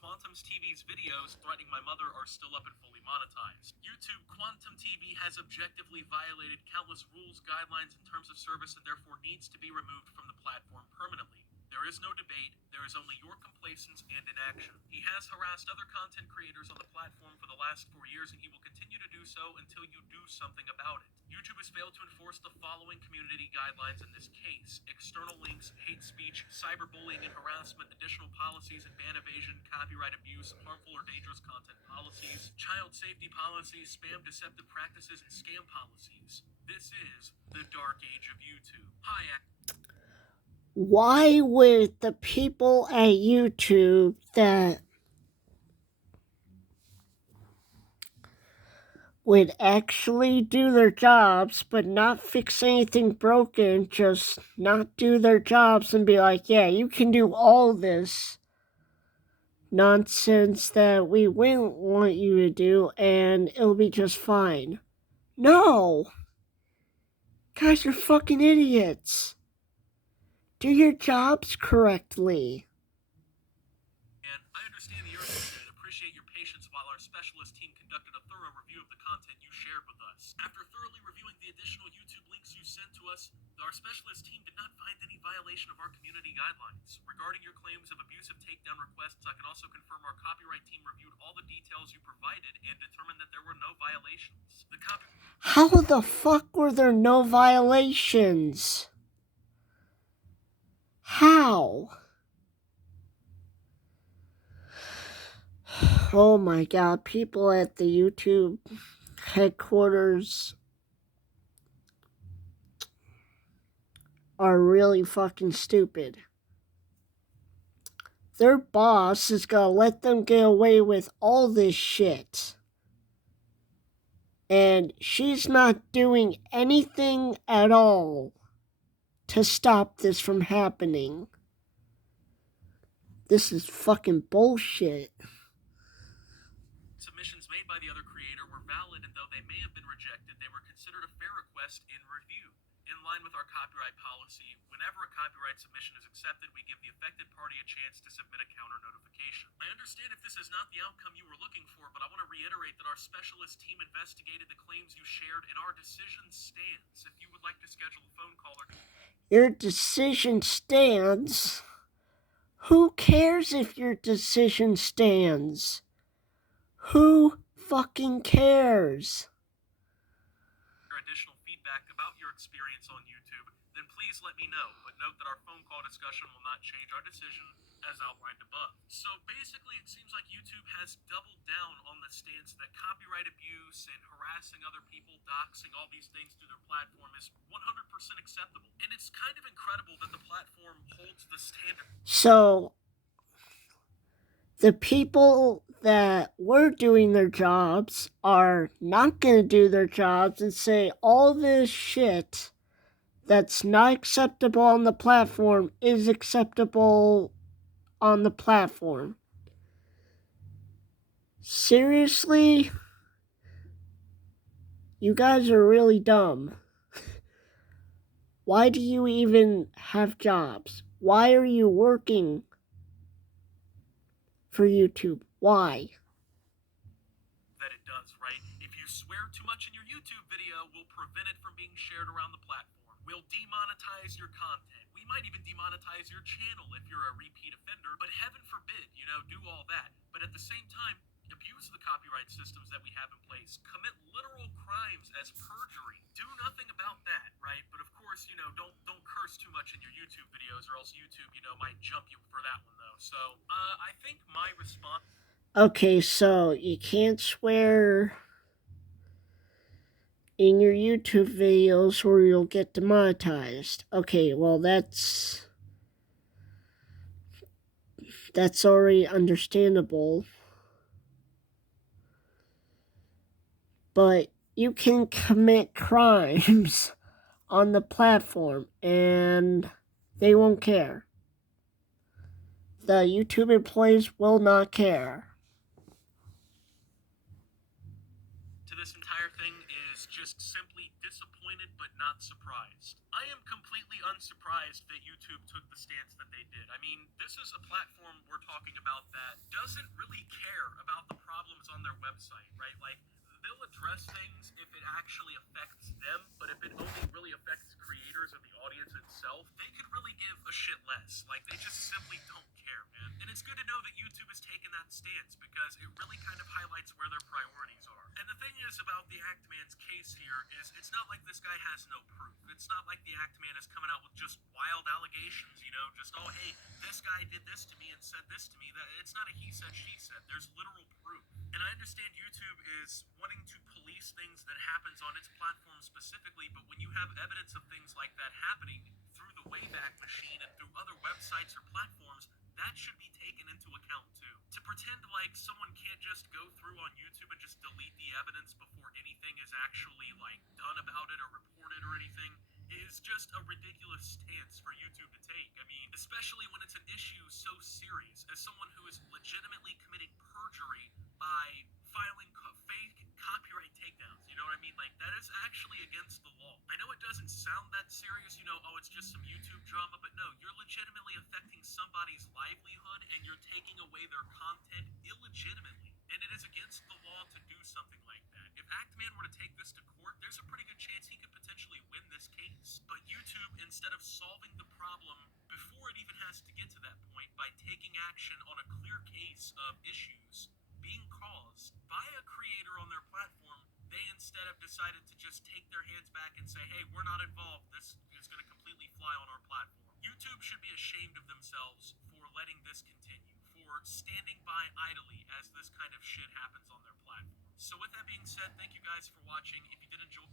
Quantum's TV's videos threatening my mother are still up and fully monetized. YouTube Quantum TV has objectively violated countless rules, guidelines, and terms of service and therefore needs to be removed from the platform permanently. There is no debate, there is only your complacence and inaction. He has harassed other content creators on the platform for the last 4 years and he will continue to do so until you do something about it. YouTube has failed to enforce the following community guidelines in this case: external links, hate speech, cyberbullying and harassment, additional policies and ban evasion, copyright abuse, harmful or dangerous content policies, child safety policies, spam deceptive practices, and scam policies. This is the dark age of YouTube. Hi, why would the people at YouTube that would actually do their jobs but not fix anything broken, just not do their jobs and be like, yeah, you can do all this nonsense that we wouldn't want you to do and it'll be just fine? No! Guys are fucking idiots. Do your jobs correctly. And I understand the urgency and appreciate your patience while our specialist team conducted a thorough review of the content you shared with us. After thoroughly reviewing the additional YouTube links you sent to us, our specialist team did not find any violation of our community guidelines. Regarding your claims of abusive takedown requests, I can also confirm our copyright team reviewed all the details you provided and determined that there were no violations. How the fuck were there no violations? How? Oh my god, people at the YouTube headquarters are really fucking stupid. Their boss is gonna let them get away with all this shit. And she's not doing anything at all to stop this from happening. This is fucking bullshit. Submissions made by the other creator were valid, and though they may have been rejected, they were considered a fair request in review. In line with our copyright policy, whenever a copyright submission is accepted, we give the affected party a chance to submit a counter notification. I understand if this is not the outcome you were looking for, but I want to reiterate that our specialist team investigated the claims you shared and our decision stands. If you would like to schedule a phone call or... Your decision stands? Who cares if your decision stands? Who fucking cares? Additional feedback about your experience on YouTube, then please let me know. But note that our phone call discussion will not change our decision as outlined above. So basically, it seems like YouTube has doubled down on the stance that copyright abuse and harassing other people, doxing, all these things through their platform is 100% acceptable. And it's kind of incredible that the platform holds the standard. So, the people that were doing their jobs are not going to do their jobs and say all this shit that's not acceptable on the platform is acceptable on the platform. Seriously? You guys are really dumb. Why do you even have jobs? Why are you working for YouTube? Why? That it does, right? If you swear too much in your YouTube video, we'll prevent it from being shared around the platform. We'll demonetize your content. We might even demonetize your channel if you're a repeat offender, but heaven forbid, do all that. But at the same time, abuse the copyright systems that we have in place, commit literal crimes as perjury. Do nothing about that, right? But of course, don't curse too much in your YouTube videos or else YouTube, might jump you for that one though. So, I think my response... Okay, so you can't swear in your YouTube videos or you'll get demonetized. Okay, well that's already understandable. But you can commit crimes on the platform and they won't care. The YouTube employees will not care. To this entire thing is just simply disappointed but not surprised. I am completely unsurprised that YouTube took the stance that they did. I mean, this is a platform we're talking about that doesn't really care about the problems on their website, right? Like, they'll address things if it actually affects them, but if it only really affects creators or the audience itself, they could really give a shit less. Like, they just simply don't care, man. And it's good to know that YouTube has taken that stance because it really kind of highlights where their priorities are. And the thing is about the Actman's case here is it's not like this guy has no proof. It's not like the Actman is coming out with just wild allegations, you know, just, oh, hey, this guy did this to me and said this to me. That it's not a he said, she said. There's literal proof. And I understand YouTube is wanting to police things that happens on its platform specifically, but when you have evidence of things like that happening through the Wayback Machine and through other websites or platforms, that should be taken into account too. To pretend like someone can't just go through on YouTube and just delete the evidence before anything is actually like done about it or reported or anything is just a ridiculous stance for YouTube to take. I mean, especially when it's an issue so serious. As someone who is legitimately committing perjury by filing fake copyright takedowns, you know what I mean? Like, that is actually against the law. I know it doesn't sound that serious, you know, oh, it's just some YouTube drama, but no, you're legitimately affecting somebody's livelihood and you're taking away their content illegitimately. And it is against the law to do something like that. If Actman were to take this to court, there's a pretty good chance he could potentially win this case. But YouTube, instead of solving the problem before it even has to get to that point by taking action on a clear case of issues being caused by a creator on their platform, they instead have decided to just take their hands back and say, hey, we're not involved. This is going to completely fly on our platform. YouTube should be ashamed of themselves for letting this continue, for standing by idly as this kind of shit happens on their platform. So with that being said, thank you guys for watching. If you did enjoy...